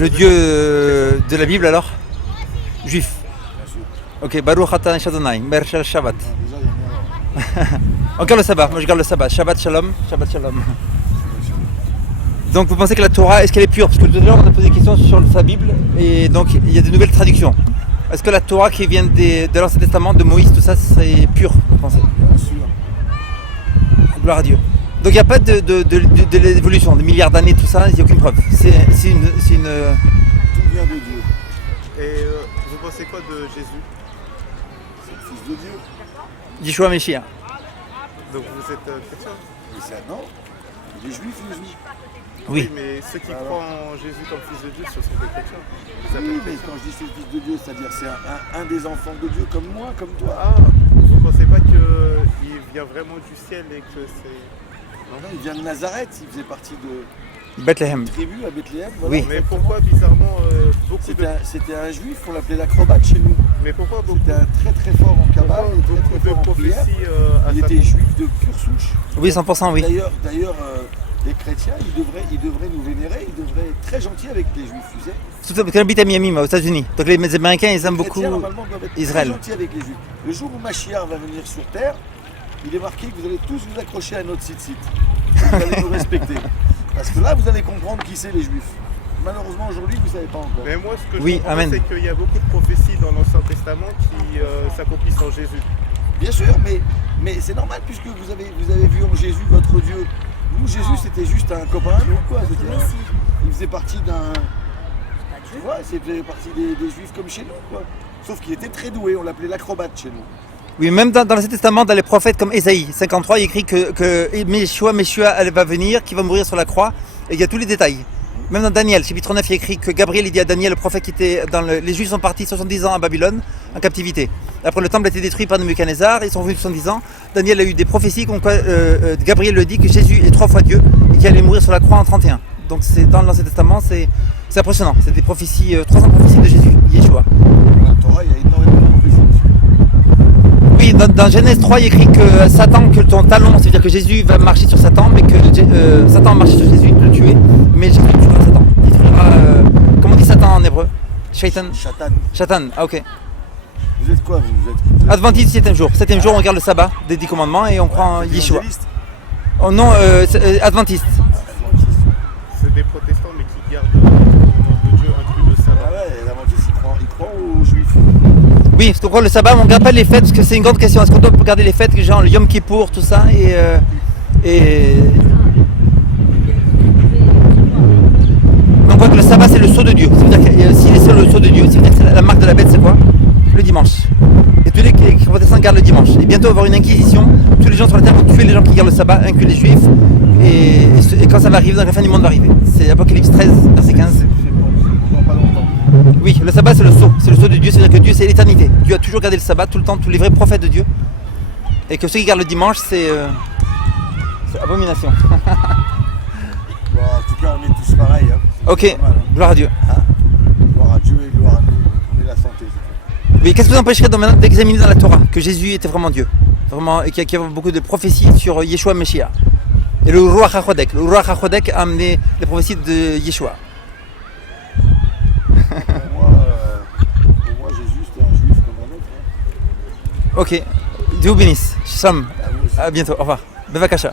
Le Dieu de la Bible alors? Juif. Bien sûr. Ok, Baruch Atah Shadonai, Mershel Shabbat. Non, déjà, il y en a. On garde le sabbat, moi je garde le sabbat. Shabbat Shalom, Shabbat Shalom. Donc vous pensez que la Torah, est-ce qu'elle est pure? Parce que tout à l'heure on a posé des questions sur sa Bible et donc il y a de nouvelles traductions. Est-ce que la Torah qui vient de l'Ancien Testament, de Moïse, tout ça, c'est pur, vous pensez? Bien sûr. Gloire à Dieu. Donc il n'y a pas de l'évolution, des milliards d'années, tout ça, il n'y a aucune preuve. C'est une... Tout vient de Dieu. Et vous pensez quoi de Jésus? C'est le Fils de Dieu. Yeshua Meshiach. Donc vous êtes chrétien? Mais c'est non. Il est juif, Jésus. Oui. Mais ceux qui Alors. croient en Jésus comme Fils de Dieu, ce sont des chrétiens. Ils s'appellent Oui, mais chrétiens. quand je dis c'est le Fils de Dieu, c'est-à-dire c'est un des enfants de Dieu comme moi, comme toi. Ah, vous pensez pas qu'il vient vraiment du ciel et que c'est... Non, il vient de Nazareth, il faisait partie de Bethléem. tribu à Bethléem. Voilà. Oui. Mais pourquoi bizarrement beaucoup de... C'était un juif, on l'appelait l'acrobate chez nous. Mais pourquoi beaucoup, C'était un très très fort en cabale, et très beaucoup très de fort en prière. prophéties à Il sa était juif de pure souche. Oui, 100%, oui. D'ailleurs, les chrétiens, ils devraient nous vénérer, ils devraient être très gentils avec les juifs, tu sais. Surtout parce qu'on habite à Miami, moi, aux États-Unis. Donc les Américains, ils aiment Les beaucoup chrétiens, normalement, doivent être Israël. très gentils avec les juifs. Le jour où Mashiach va venir sur terre, il est marqué que vous allez tous vous accrocher à notre site. Vous allez nous respecter. Parce que là, vous allez comprendre qui c'est les juifs. Malheureusement, aujourd'hui, vous ne savez pas encore. Mais moi, ce que Oui, je comprends, amen. c'est qu'il y a beaucoup de prophéties dans l'Ancien Testament qui s'accomplissent en Jésus. Bien sûr, mais c'est normal puisque vous avez vu en Jésus votre Dieu. Nous, Jésus, c'était juste un copain à nous, quoi. Il faisait partie d'un... Tu vois, il faisait partie des juifs comme chez nous, quoi. Sauf qu'il était très doué, on l'appelait l'acrobate chez nous. Oui, même dans l'Ancien Testament, dans les prophètes comme Ésaïe 53, il écrit que Meshiach, elle va venir, qui va mourir sur la croix, et il y a tous les détails. Même dans Daniel, chapitre 9, il écrit que Gabriel il dit à Daniel, le prophète qui était dans les Juifs sont partis 70 ans à Babylone, en captivité. Après le temple a été détruit par Nebuchadnezzar, ils sont revenus 70 ans. Daniel a eu des prophéties comme quoi Gabriel le dit que Jésus est 3 fois Dieu et qu'il allait mourir sur la croix en 31. Donc c'est dans l'Ancien Testament, c'est impressionnant. C'est des prophéties, 300 prophéties de Jésus, Yeshua. Dans la Torah, il y a énormément de prophéties. Oui, dans Genèse 3, il écrit que Satan, que ton talon, c'est-à-dire que Jésus va marcher sur Satan, mais que Satan va marcher sur Jésus, le tuer, mais Jésus tuera Satan. Il détruira, comment on dit Satan en hébreu? Shaitan. Chatan. Shatan, ah ok. Vous êtes quoi, vous êtes Adventiste, 7e jour. 7e jour, on regarde le sabbat des 10 commandements et on croit en Yeshua. évangéliste. Oh non, Adventiste. C'est des protestants, mais qui gardent le nom de Dieu inclus le Ah sabbat. ouais, l'adventiste, il croit aux juifs. Oui, parce qu'on croit le sabbat, mais on ne regarde pas les fêtes, parce que c'est une grande question. Est-ce qu'on doit regarder les fêtes, genre le Yom Kippour, tout ça, et... On voit que le sabbat c'est le sceau de Dieu. Ça veut dire que s'il est sur le sceau de Dieu, ça veut dire que c'est la marque de la bête, c'est quoi? Le dimanche. Et tous les protestants gardent le dimanche. Et bientôt il va y avoir une inquisition. Tous les gens sur la terre vont tuer les gens qui gardent le sabbat, inclus les juifs. Et quand ça va arriver, donc la fin du monde va arriver. C'est Apocalypse 13, verset 15. C'est dans pas longtemps. Oui, le sabbat c'est le sceau de Dieu, c'est-à-dire que Dieu c'est l'éternité. Dieu a toujours gardé le sabbat tout le temps, tous les vrais prophètes de Dieu. Et que ceux qui gardent le dimanche, c'est abomination. Bon, en tout cas, on est tous pareils. Hein. Ok, C'est pas mal, hein. gloire à Dieu. Gloire à Dieu et gloire à nous. On est la santé. c'est tout. Mais qu'est-ce que vous empêcherait maintenant d'examiner dans la Torah que Jésus était vraiment Dieu, vraiment, et qu'il y a beaucoup de prophéties sur Yeshua Meshiach. Et le Ruach HaChodek. Le Ruach HaChodek a amené les prophéties de Yeshua. Pour moi, Jésus, c'était un juif comme un autre. Hein. Ok, Dieu vous bénisse. Shalom. À vous aussi. À bientôt. Au revoir. Bevakasha.